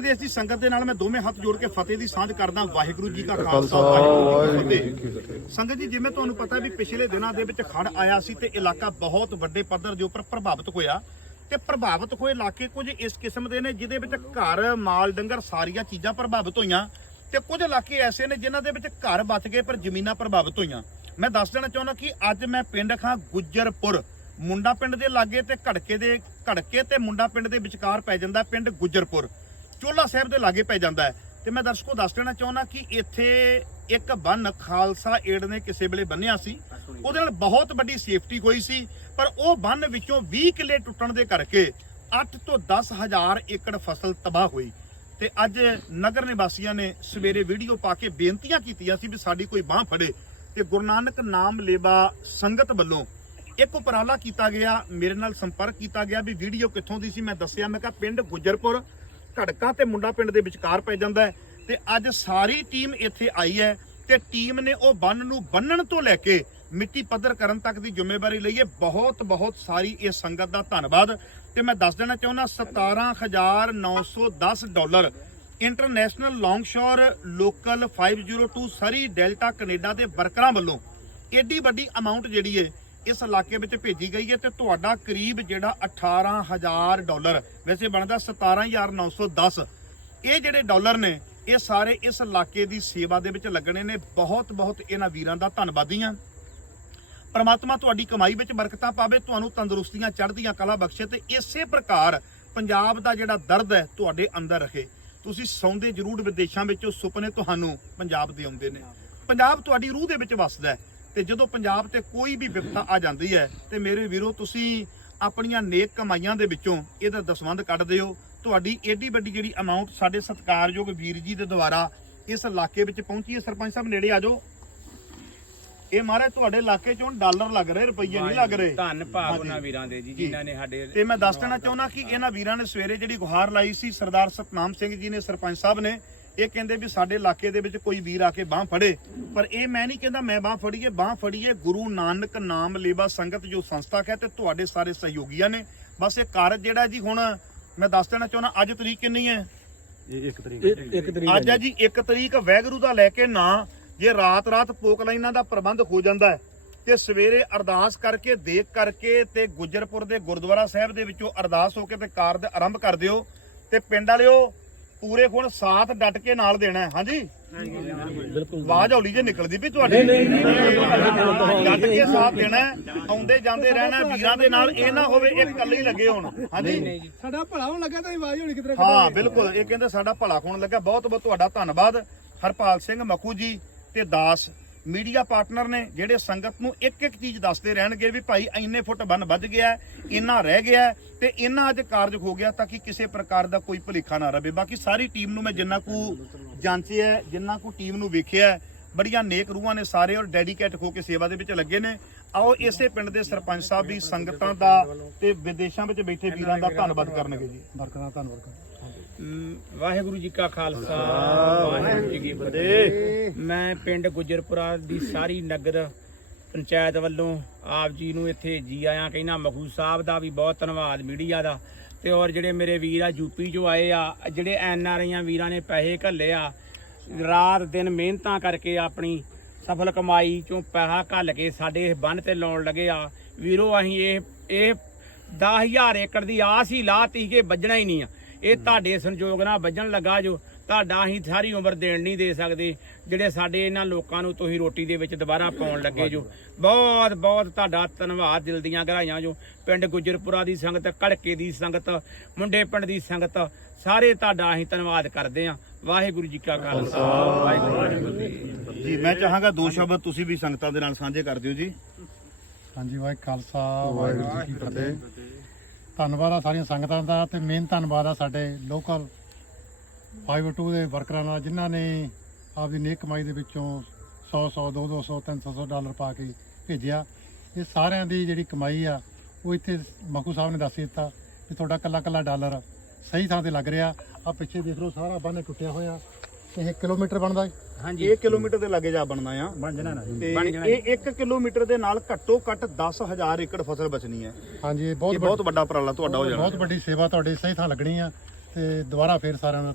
ਦੇਸ਼ ਦੀ ਸੰਗਤ ਦੇ ਨਾਲ ਮੈਂ ਦੋਵੇਂ ਹੱਥ ਜੋੜ ਕੇ ਫਤਿਹ ਦੀ ਸਾਂਝ ਕਰਦਾ ਵਾਹਿਗੁਰੂ ਜੀ ਕਾ ਖਾਲਸਾ ਵਾਹਿਗੁਰੂ ਜੀ ਕੀ ਫਤਿਹ। ਸੰਗਤ ਜੀ ਜਿਵੇਂ ਤੁਹਾਨੂੰ ਪਤਾ ਵੀ ਪਿਛਲੇ ਦਿਨਾਂ ਦੇ ਵਿੱਚ ਖੜ ਆਇਆ ਸੀ ਤੇ ਇਲਾਕਾ ਬਹੁਤ ਵੱਡੇ ਪੱਧਰ ਦੇ ਉੱਪਰ ਪ੍ਰਭਾਵਿਤ ਹੋਇਆ ਤੇ ਪ੍ਰਭਾਵਿਤ ਹੋਏ ਇਲਾਕੇ ਕੁਝ ਇਸ ਕਿਸਮ ਦੇ ਨੇ ਜਿਹਦੇ ਵਿੱਚ ਘਰ ਮਾਲ ਡੰਗਰ ਸਾਰੀਆਂ ਚੀਜ਼ਾਂ ਪ੍ਰਭਾਵਿਤ ਹੋਈਆਂ ਤੇ ਕੁਝ ਇਲਾਕੇ ਐਸੇ ਨੇ ਜਿਨ੍ਹਾਂ ਦੇ ਵਿੱਚ ਘਰ ਬਚ ਗਏ ਪਰ ਜ਼ਮੀਨਾਂ ਪ੍ਰਭਾਵਿਤ ਹੋਈਆਂ। ਮੈਂ ਦੱਸ ਦੇਣਾ ਚਾਹੁੰਦਾ ਕਿ ਅੱਜ ਮੈਂ ਪਿੰਡ ਖਾਂ ਗੁੱਜਰਪੁਰ ਮੁੰਡਾ ਪਿੰਡ ਦੇ ਲਾਗੇ ਤੇ ਘੜਕੇ ਦੇ ਘੜਕੇ ਤੇ ਮੁੰਡਾ ਪਿੰਡ ਦੇ ਵਿਚਕਾਰ ਪੈ ਜਾਂਦਾ ਪਿੰਡ ਗੁੱਜਰਪੁਰ। ਚੋਲਾ ਸਾਹਿਬ ਦੇ ਲਾਗੇ ਪੈ ਜਾਂਦਾ ਹੈ। ਤੇ ਮੈਂ ਦਰਸ਼ਕੋ ਦੱਸ ਦੇਣਾ ਚਾਹੁੰਦਾ ਕਿ ਇੱਥੇ ਇੱਕ ਬੰਨ ਖਾਲਸਾ ਏਡ ਨੇ ਕਿਸੇ ਵੇਲੇ ਬੰਨਿਆ ਸੀ। ਉਹਦੇ ਨਾਲ ਬਹੁਤ ਵੱਡੀ ਸੇਫਟੀ ਹੋਈ ਸੀ, ਪਰ ਉਹ ਬੰਨ ਵਿੱਚੋਂ 20 ਕਿੱਲੇ ਟੁੱਟਣ ਦੇ ਕਰਕੇ 8 ਤੋਂ 10 ਹਜ਼ਾਰ ਏਕੜ ਫਸਲ ਤਬਾਹ ਹੋਈ। ਤੇ ਅੱਜ ਨਗਰ ਨਿਵਾਸੀਆਂ ਨੇ ਸਵੇਰੇ ਵੀਡੀਓ ਪਾ ਕੇ ਬੇਨਤੀਆਂ ਕੀਤੀਆਂ ਸੀ ਵੀ ਸਾਡੀ ਕੋਈ ਬਾਹ ਫੜੇ। ਤੇ ਗੁਰੂ ਨਾਨਕ ਨਾਮ ਲੇਵਾ ਸੰਗਤ ਵੱਲੋਂ ਇੱਕ ਉਪਰਾਲਾ ਕੀਤਾ ਗਿਆ, ਮੇਰੇ ਨਾਲ ਸੰਪਰਕ ਕੀਤਾ ਗਿਆ ਵੀ ਵੀਡੀਓ ਕਿੱਥੋਂ ਦੀ ਸੀ ਮੈਂ ਦੱਸਿਆ। ਮੈਂ ਕਿਹਾ ਪਿੰਡ ਗੁਜਰਪੁਰ ਘੜਕਾ ਤੇ ਮੁੰਡਾ ਪਿੰਡ ਦੇ ਵਿਚਕਾਰ ਪੈ ਜਾਂਦਾ ਹੈ ਤੇ ਅੱਜ ਸਾਰੀ ਟੀਮ ਇੱਥੇ ਆਈ ਹੈ ਤੇ ਟੀਮ ਨੇ ਉਹ ਬੰਨ ਨੂੰ ਬੰਨਣ ਤੋਂ ਲੈ ਕੇ ਮਿੱਟੀ ਪੱਧਰ ਕਰਨ ਤੱਕ ਦੀ ਜ਼ਿੰਮੇਵਾਰੀ ਲਈ ਹੈ। ਬਹੁਤ ਬਹੁਤ ਸਾਰੀ ਇਹ ਸੰਗਤ ਦਾ ਧੰਨਵਾਦ। ਤੇ ਮੈਂ ਦੱਸ ਦੇਣਾ ਚਾਹੁੰਦਾ 17910 dollar international longshore local 502 Surrey Delta Canada ਦੇ ਵਰਕਰਾਂ ਵੱਲੋਂ ਏਡੀ ਵੱਡੀ ਅਮਾਉਂਟ ਜਿਹੜੀ ਹੈ ਇਸ ਇਲਾਕੇ ਵਿੱਚ ਭੇਜੀ ਗਈ ਹੈ ਤੇ ਤੁਹਾਡਾ ਕਰੀਬ ਜਿਹੜਾ 18000 ਡਾਲਰ, ਵੈਸੇ ਬਣਦਾ 17910 ਇਹ ਜਿਹੜੇ ਡਾਲਰ ਨੇ, ਇਹ ਸਾਰੇ ਇਸ ਇਲਾਕੇ ਦੀ ਸੇਵਾ ਦੇ ਵਿੱਚ ਲੱਗਣੇ ਨੇ। ਬਹੁਤ ਬਹੁਤ ਇਹਨਾਂ ਵੀਰਾਂ ਦਾ ਧੰਨਵਾਦੀ ਹਾਂ। ਪਰਮਾਤਮਾ ਤੁਹਾਡੀ ਕਮਾਈ ਵਿੱਚ ਬਰਕਤਾਂ ਪਾਵੇ, ਤੁਹਾਨੂੰ ਤੰਦਰੁਸਤੀਆਂ ਚੜ੍ਹਦੀਆਂ ਕਲਾ ਬਖਸ਼ੇ ਤੇ ਇਸੇ ਪ੍ਰਕਾਰ ਪੰਜਾਬ ਦਾ ਜਿਹੜਾ ਦਰਦ ਹੈ, ਤੁਹਾਡੇ ਅੰਦਰ ਰਹੇ। ਤੁਸੀਂ ਸੌਂਦੇ ਜ਼ਰੂਰ ਵਿਦੇਸ਼ਾਂ ਵਿੱਚੋਂ, ਸੁਪਨੇ ਤੁਹਾਨੂੰ ਪੰਜਾਬ ਦੇ ਆਉਂਦੇ ਨੇ। ਪੰਜਾਬ ਤੁਹਾਡੀ ਰੂਹ ਦੇ ਵਿੱਚ ਵੱਸਦਾ ਹੈ। ਤੇ ਜਦੋਂ ਪੰਜਾਬ ਤੇ ਕੋਈ ਵੀ ਵਿਪਤਾ ਆ ਜਾਂਦੀ ਹੈ ਤੇ ਮੇਰੇ ਵੀਰੋ ਤੁਸੀਂ ਆਪਣੀਆਂ ਨੇਕ ਕਮਾਈਆਂ ਦੇ ਵਿੱਚੋਂ ਇਹਦਾ ਦਸਵੰਧ ਕੱਢ ਦਿਓ ਤੁਹਾਡੀ ਏਡੀ ਵੱਡੀ ਜਿਹੜੀ ਅਮਾਉਂਟ ਸਾਡੇ ਸਤਿਕਾਰਯੋਗ ਵੀਰ ਜੀ ਦੇ ਦੁਆਰਾ ਇਸ ਇਲਾਕੇ ਵਿੱਚ ਪਹੁੰਚੀ ਹੈ ਸਰਪੰਚ ਸਾਹਿਬ ਨੇੜੇ ਆ ਜਾਓ ਇਹ ਮਹਾਰਾਜ ਤੁਹਾਡੇ ਇਲਾਕੇ ਚੋਂ ਡਾਲਰ ਲੱਗ ਰਹੇ ਰੁਪਈਏ ਨਹੀਂ ਲੱਗ ਰਹੇ ਧੰਨ। ਉਹਨਾਂ ਵੀਰਾਂ ਦੇ ਜੀ। ਜਿਨ੍ਹਾਂ ਨੇ ਸਾਡੇ ਤੇ ਮੈਂ ਦੱਸ ਦੇਣਾ ਚਾਹੁੰਦਾ ਕਿ ਇਹਨਾਂ ਵੀਰਾਂ ਨੇ ਸਵੇਰੇ ਜਿਹੜੀ ਗੁਹਾਰ ਲਾਈ ਸੀ ਸਰਦਾਰ ਸਤਨਾਮ ਸਿੰਘ ਜੀ ਨੇ ਸਰਪੰਚ ਸਾਹਿਬ ਨੇ ਇਹ ਕਹਿੰਦੇ ਵੀ ਸਾਡੇ ਇਲਾਕੇ ਦੇ ਵਿੱਚ ਕੋਈ ਵੀਰ ਆ ਕੇ ਬਾਹ ਫੜੇ ਪਰ ਇਹ ਮੈਂ ਨਹੀਂ ਕਹਿੰਦਾ ਮੈਂ ਬਾਹ ਫੜੀਏ ਬਾਹ ਫੜੀਏ ਗੁਰੂ ਨਾਨਕ ਨਾਮ ਲੇਵਾ ਸੰਗਤ ਜੋ ਸੰਸਥਾ ਹੈ ਤੇ ਤੁਹਾਡੇ ਸਾਰੇ ਸਹਿਯੋਗੀਆਂ ਨੇ। ਬਸ ਇਹ ਕਾਰਜ ਜਿਹੜਾ ਜੀ ਹੁਣ ਮੈਂ ਦੱਸ ਦੇਣਾ ਚਾਹੁੰਦਾ ਅੱਜ ਤਰੀਕ ਕਿੰਨੀ ਹੈ? ਇੱਕ ਤਰੀਕ ਅੱਜ ਹੈ ਜੀ 1 ਤਰੀਕ ਵੈਗਰੂ ਦਾ ਲੈ ਕੇ ਨਾ ਜੇ ਰਾਤ ਰਾਤ ਪੋਕ ਲਾਈਨਾਂ ਦਾ ਪ੍ਰਬੰਧ ਹੋ ਜਾਂਦਾ ਹੈ ਤੇ ਸਵੇਰੇ ਅਰਦਾਸ ਕਰਕੇ ਦੇਖ ਕਰਕੇ ਤੇ ਗੁੱਜਰਪੁਰ ਦੇ ਗੁਰਦੁਆਰਾ ਸਾਹਿਬ ਦੇ ਵਿੱਚੋਂ ਅਰਦਾਸ ਹੋ ਕੇ ਤੇ ਕਾਰਜ ਆਰੰਭ ਕਰ ਦਿਓ। ਤੇ ਪਿੰਡ ਵਾਲਿਓ ਪੂਰੇ ਹੁਣ ਸਾਥ ਡਟ ਕੇ ਨਾਲ ਦੇਣਾ ਹੈ ਹਾਂਜੀ? ਬਿਲਕੁਲ। ਆਵਾਜ਼ ਹੌਲੀ ਜੇ ਨਿਕਲਦੀ ਵੀ ਤੁਹਾਡੀ। ਡਟ ਕੇ ਸਾਥ ਦੇਣਾ ਹੈ, ਆਉਂਦੇ ਜਾਂਦੇ ਰਹਿਣਾ ਵੀਰਾਂ ਦੇ ਨਾਲ ਇਹ ਨਾ ਹੋਵੇ ਇਹ ਇਕੱਲੇ ਹੀ ਲੱਗੇ ਹੋਣ ਹਾਂਜੀ? ਸਾਡਾ ਭਲਾ ਹੋਣ ਲੱਗਾ ਤਾਂ ਆਵਾਜ਼ ਹੋਣੀ ਕਿਤੇ ਹਾਂ ਬਿਲਕੁਲ। ਇਹ ਕਹਿੰਦੇ ਸਾਡਾ ਭਲਾ ਹੋਣ ਲੱਗਾ। ਬਹੁਤ ਬਹੁਤ ਤੁਹਾਡਾ ਧੰਨਵਾਦ ਹਰਪਾਲ ਸਿੰਘ ਮੱਖੂ ਜੀ ਤੇ ਦਾਸ। ਮੀਡੀਆ ਪਾਰਟਨਰ ਨੇ ਜਿਹੜੇ ਸੰਗਤ ਨੂੰ ਇੱਕ ਇੱਕ ਚੀਜ਼ ਦੱਸਦੇ ਰਹਿਣਗੇ ਵੀ ਭਾਈ ਇੰਨੇ ਫੁੱਟ ਬੰਨ ਵੱਧ ਗਿਆ ਇੰਨਾ ਰਹਿ ਗਿਆ ਤੇ ਇੰਨਾ ਅੱਜ ਕਾਰਜ ਹੋ ਗਿਆ ਤਾਂ ਕਿ ਕਿਸੇ ਪ੍ਰਕਾਰ ਦਾ ਕੋਈ ਭੁਲੇਖਾ ਨਾ ਰਵੇ। ਬਾਕੀ ਸਾਰੀ ਟੀਮ ਨੂੰ ਮੈਂ ਜਿੰਨਾ ਕੁ ਜਾਂਚਿਆ ਹੈ, ਜਿੰਨਾ ਕੁ ਟੀਮ ਨੂੰ ਵੇਖਿਆ ਹੈ, ਬੜੀਆਂ ਨੇਕ ਰੂਹਾਂ ਨੇ ਸਾਰੇ ਔਰ ਡੈਡੀਕੇਟ ਹੋ ਕੇ ਸੇਵਾ ਦੇ ਵਿੱਚ ਲੱਗੇ ਨੇ। ਆਓ ਇਸੇ ਪਿੰਡ ਦੇ ਸਰਪੰਚ ਸਾਹਿਬ ਵੀ ਸੰਗਤਾਂ ਦਾ ਤੇ ਵਿਦੇਸ਼ਾਂ ਵਿੱਚ ਬੈਠੇ ਵੀਰਾਂ ਦਾ ਧੰਨਵਾਦ ਕਰਨਗੇ ਜੀ। ਬਰਕਤਾਂ ਧੰਨਵਾਦ ਵਾਹਿਗੁਰੂ ਜੀ ਕਾ ਖਾਲਸਾ ਵਾਹਿਗੁਰੂ ਜੀ ਕੀ ਫਤਿਹ। ਮੈਂ ਪਿੰਡ ਗੁਜਰਪੁਰਾ ਦੀ ਸਾਰੀ ਨਗਰ ਪੰਚਾਇਤ ਵੱਲੋਂ ਆਪ ਜੀ ਨੂੰ ਇੱਥੇ ਜੀ ਆਇਆਂ ਕਹਿੰਦਾ ਮਖੂ ਸਾਹਿਬ ਦਾ ਵੀ ਬਹੁਤ ਧੰਨਵਾਦ ਮੀਡੀਆ ਦਾ। ਤੇ ਔਰ ਜਿਹੜੇ ਮੇਰੇ ਵੀਰ ਆ ਯੂਪੀ ਚੋਂ ਆਏ ਆ, ਜਿਹੜੇ ਐਨ ਆਰ ਆਈਆਂ ਵੀਰਾਂ ਨੇ ਪੈਸੇ ਘੱਲੇ ਆ, ਰਾਤ ਦਿਨ ਮਿਹਨਤਾਂ ਕਰਕੇ ਆਪਣੀ ਸਫਲ ਕਮਾਈ ਚੋਂ ਪੈਸਾ ਘੱਲ ਕੇ ਸਾਡੇ ਬੰਨ ਤੇ ਲਾਉਣ ਲੱਗੇ ਆ। ਵੀਰੋ, ਅਸੀਂ ਇਹ ਇਹ 10000 ਏਕੜ ਦੀ ਆਸ ਹੀ ਲਾਤੀ ਕਿ ਵੱਜਣਾ ਹੀ ਨਹੀਂ ਆ। ਇਹ ਤੁਹਾਡੇ ਸੰਯੋਗ ਨਾਲ ਵੱਜਣ ਲੱਗਾ ਜੋ ਤੁਹਾਡਾ ਅਸੀਂ ਸਾਰੀ ਉਮਰ ਦੇਣ ਨਹੀਂ ਦੇ ਸਕਦੇ। ਜਿਹੜੇ ਸਾਡੇ ਇਹਨਾਂ ਲੋਕਾਂ ਨੂੰ ਤੁਸੀਂ ਰੋਟੀ ਦੇ ਵਿੱਚ ਦੁਬਾਰਾ ਪਾਉਣ ਲੱਗੇ ਜੋ। ਬਹੁਤ ਬਹੁਤ ਤੁਹਾਡਾ ਧੰਨਵਾਦ ਦਿਲ ਦੀਆਂ ਗਹਿਰਾਈਆਂ ਜੋ। ਪਿੰਡ ਗੁਜਰਪੁਰਾ ਦੀ ਸੰਗਤ ਕੜਕੇ ਦੀ ਸੰਗਤ ਮੁੰਡੇ ਪਿੰਡ ਦੀ ਸੰਗਤ ਸਾਰੇ ਤੁਹਾਡਾ ਅਸੀਂ ਧੰਨਵਾਦ ਕਰਦੇ ਹਾਂ। ਵਾਹਿਗੁਰੂ ਜੀ ਕਾ ਖਾਲਸਾ ਵਾਹਿਗੁਰੂ ਜੀ ਕੀ ਫਤਿਹ। ਜੀ ਮੈਂ ਚਾਹਾਂਗਾ ਦੋ ਸ਼ਬਦ ਤੁਸੀਂ ਵੀ ਸੰਗਤਾਂ ਦੇ ਨਾਲ ਸਾਂਝੇ ਕਰ ਦਿਓ ਜੀ। ਹਾਂਜੀ ਵਾਹਿਗੁਰੂ ਖਾਲਸਾ ਵਾਹਿਗੁਰੂ ਜੀ ਕੀ ਫਤਿਹ। ਧੰਨਵਾਦ ਆ ਸਾਰੀਆਂ ਸੰਗਤਾਂ ਦਾ ਤੇ ਮੇਨ ਧੰਨਵਾਦ ਆ ਸਾਡੇ ਲੋਕਲ 52 ਦੇ ਵਰਕਰਾਂ ਦਾ ਜਿਨ੍ਹਾਂ ਨੇ ਆਪਦੀ ਨੇਕ ਕਮਾਈ ਦੇ ਵਿੱਚੋਂ 100 100 200 200 300 ਡਾਲਰ ਪਾ ਕੇ ਭੇਜਿਆ। ਇਹ ਸਾਰਿਆਂ ਦੀ ਜਿਹੜੀ ਕਮਾਈ ਆ ਉਹ ਇੱਥੇ ਮਖੂ ਸਾਹਿਬ ਨੇ ਦੱਸ ਦਿੱਤਾ ਕਿ ਤੁਹਾਡਾ ਕੱਲਾ ਕੱਲਾ ਡਾਲਰ ਸਹੀ ਥਾਂ ਤੇ ਲੱਗ ਰਿਹਾ। ਆ ਪਿੱਛੇ ਦੇਖ ਲਓ ਸਾਰਾ ਬੰਨ ਟੁੱਟਿਆ ਹੋਇਆ। ਇਹ ਕਿਲੋਮੀਟਰ ਬਣਦਾ ਹੈ? ਹਾਂਜੀ। 1 ਕਿਲੋਮੀਟਰ ਦੇ ਲਾਗੇ ਜਾ ਬਣਨਾ ਆ। ਬਣ ਜਣਾ ਨਾ ਤੇ ਇਹ 1 ਕਿਲੋਮੀਟਰ ਦੇ ਨਾਲ ਘੱਟੋ ਘੱਟ 10000 ਏਕੜ ਫਸਲ ਬਚਣੀ ਹੈ। ਹਾਂਜੀ ਇਹ ਬਹੁਤ ਬਹੁਤ ਵੱਡਾ ਉਪਰਾਲਾ ਤੁਹਾਡਾ ਹੋ ਜਾਣਾ। ਬਹੁਤ ਵੱਡੀ ਸੇਵਾ ਤੁਹਾਡੀ ਸਹੀ ਥਾਂ ਲੱਗਣੀ ਆ ਤੇ ਦੁਬਾਰਾ ਫੇਰ ਸਾਰਿਆਂ ਦਾ